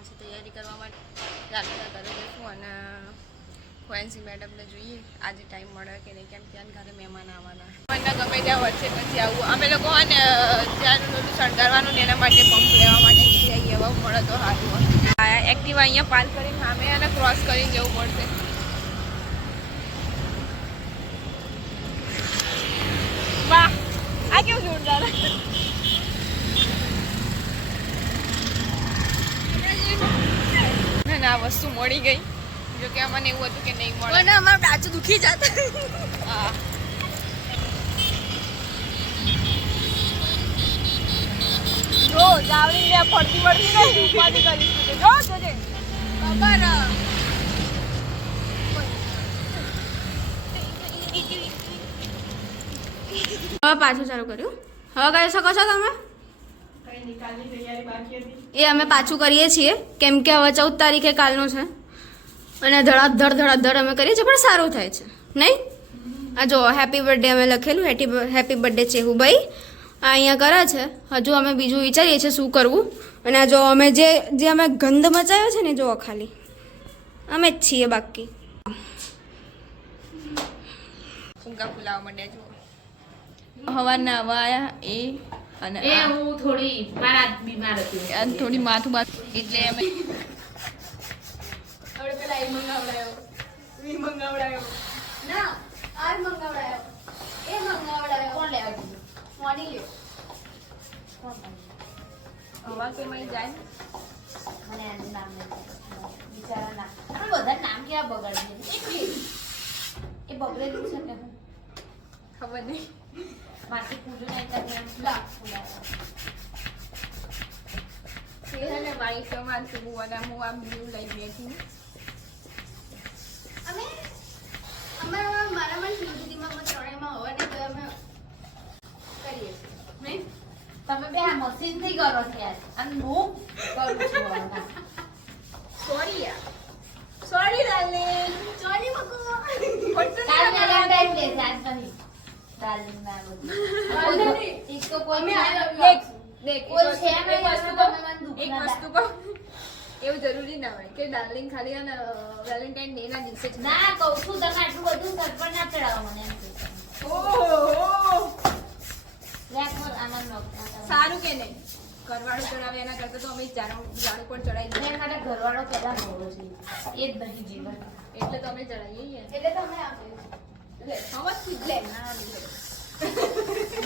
પાછી તૈયારી કરવા માટે રાતના ઘરે જઈશું અને ફોરેન્સિક મેડમને જોઈએ આજે ટાઈમ મળે કે નહીં, કેમ ત્યાં ઘરે મહેમાન આવવાના મને ગમે ત્યાં વચ્ચે નથી આવવું. અમે લોકો ને ત્યાં શણગારવાનું ને એના માટે પંપ લેવા માટે છીએ. એવા મળે તો સારું હોય. એક્ટિવા અહીંયા પાર્ક કરીને સામે અને ક્રોસ કરીને જવું પડશે. વાહ, આ કેવું જોરદાર. ના વસ્તુ મળી ગઈ, જો કે અમને એવું હતું કે નહીં મળે અને અમારું ડાચું દુખી જતું. હા જો જાવડી ને ફરતી પડતી નહીં ઉપાડી કરી શકે. જો જોજે ખબર હવે પાછું ચાલુ કર્યું. હવે કરી શકો છો તમે? એ અમે પાછું કરીએ છીએ કેમ કે હવે 14 તારીખે કાલનું છે અને ધડાધડ અમે કરીએ છીએ, પણ સારું થાય છે નહીં? આ જો હેપી બર્થડે અમે લખેલું, હેપી બર્થડે ચેહુભાઈ આ અહીંયા કરે છે. હજુ અમે બીજું વિચારીએ છીએ શું કરવું. અને આ જો અમે જે અમે ગંધ મચાવ્યો છે ને જો ખાલી અમે જ છીએ, બાકી ફૂંકા ફૂલાવા માંડ્યા. જો હવાના હવા આવ્યા એ અને હું થોડી મારા બીમાર હતી, થોડી માથું એટલે અમે હવે પેલા એ મંગાવડાયો ના આ મંગાવડાયો એ મંગાવડાયો. કોણ લેવા દીધું? મોડી લ્યો હવા કે મય જાય મને આનું નામ નથી બિચારા ના આપણે બધા નામ કેવા બગાડી એ બગડેલું છે કે ખબર નહીં. માટી પૂજન આઈતા એમ લા ને મારી સમાન સુબુ અને હું આમ બ્લુ લઈ બેઠી. અમે અમારા મારામાં સુધીમાં ત્રણેયમાં હોવા ને તો અમે કરીએ નહીં. તમે બે આ મશીન થી કરો છો યાર, અને હું કરું છું. સોરી ડાર્લિંગ, સોરી મગો. કાલ મેલા ટાઈમ લે આજ નહીં ડાર્લિંગ ના બોલ. એક તો કોઈ દેખ કોઈ છે એક વસ્તુ કહો, એવું જરૂરી ના હોય કે ડાર્લિંગ ખાલી અને વેલેન્ટાઇન ડે ના દિવસે જ. ના કહું છું તમે આટલું બધું ઘર પર ના ચડાવો મને એમ કહું. ઓહો લેક પર આનંદ નો સારું કે નહીં? ઘરવાળો ચડાવે એના કરતા તો અમે ઝાડુ પર ચડાવી દઈએ. મેં મારા ઘરવાળો પહેલા મોડો છે એ જ નહીં જીવન, એટલે તો અમે ચડાવીએ. એટલે તમે આપો એટલે સમજથી જ લે ના લીધે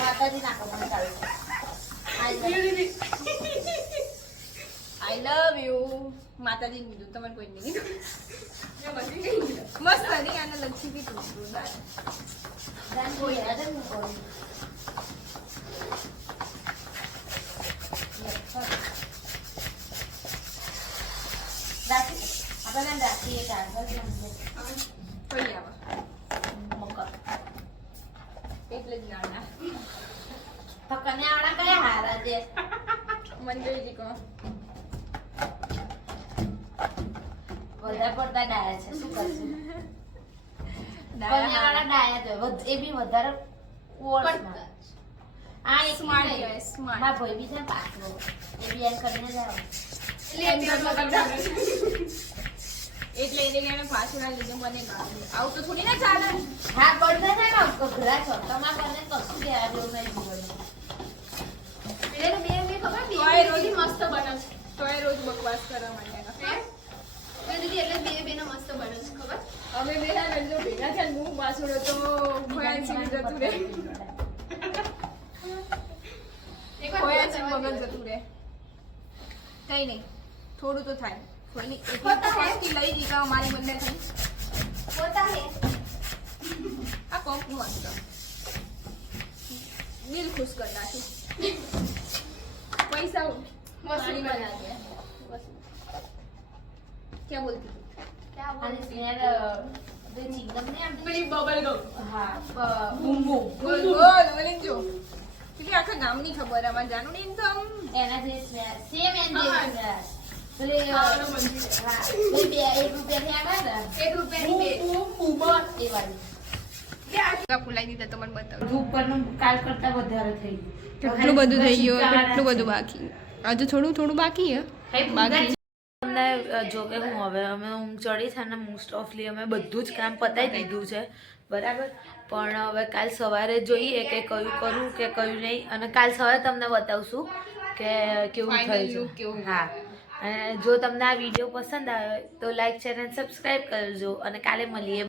માતાજી નાખો મને ચાલુ. આઈ લવ યુ. માતાજી કીધું, તમને કોઈ નહીં કીધું. મસ્ત નહીં આને લચ્છી બી તું દાન કોઈ યાદ જ નહીં કોઈ. રાખી આપણે રાખીએ ચાર કોઈ આવે મકર એટલે જ નાના તો કન્યાવાળા કયા હારા છે? મંજુજી કહો વધારે પડતા ડાયા છે, શું કરશું? કન્યાવાળા ડાયા છે એ બી વધારે કોર્સમાં. આ એક સ્માર્ટ કહેવાય, સ્માર્ટ. મારા ભાઈ બી છે ને પાછો એ બી એમ કરીને જાવ એટલે એને એને પાછું ના લીધે મને ગાળી. આવું તો થોડી ના ચાલે. હા પડતા છે ને ઘરા છો તમારા મને કશું કહેવા જેવું નહીં જીવનમાં. તોય રોજ મસ્ત બને છે, તોય રોજ બકવાસ કરવા માંડ્યા. અમે બે ના લડજો ભેગા થયા. હું પાછળ તો ફોરેન્સિક જતું રહે, ફોરેન્સિક મગજ જતું રહે. કઈ નહીં, થોડું તો થાય. થોડી એટલી લઈ દીધા અમારી બંને થઈ. આ પંપ નું મસ્ત દિલ ખુશ કરી નાખ્યું. પૈસા પાણી બના ગયા. ક્યાં બોલતી? અને સ્નેહર જે ચિંગમ ને આમ પેલી બબલ ગમ. હા બૂમ બૂમ બોલ બોલ બોલી જો. પેલી આખા નામની ખબર અમારે જાણું નહીં તો આમ એના જે સેમ એન જે પેલે ખાવાનું બનતું. હા પેલે 1 રૂપિયા થી આવે ને 1 રૂપિયાની બે એ વાળી ફૂલાઈ દીધા તો મને બતાવો. ઉપરનું કાલ કરતા વધારે થઈ ગયું. કેટલું બધું થઈ ગયું, કેટલું બધું બાકી. હજુ થોડું બાકી છે. બાકી તમને જો કે હું હવે અમે ઊંઘ ચડી છે ને મોસ્ટ ઓફલી અમે બધું જ કામ પતાવી દીધું છે બરાબર, પણ હવે કાલ સવારે જોઈએ કે કયું કરું કે કયું નહીં, અને કાલ સવારે તમને બતાવશું કે કેવું થયું છે. હા, અને જો તમને આ વિડીયો પસંદ આવે તો લાઈક શેર અને સબસ્ક્રાઈબ કરજો, અને કાલે મળીએ.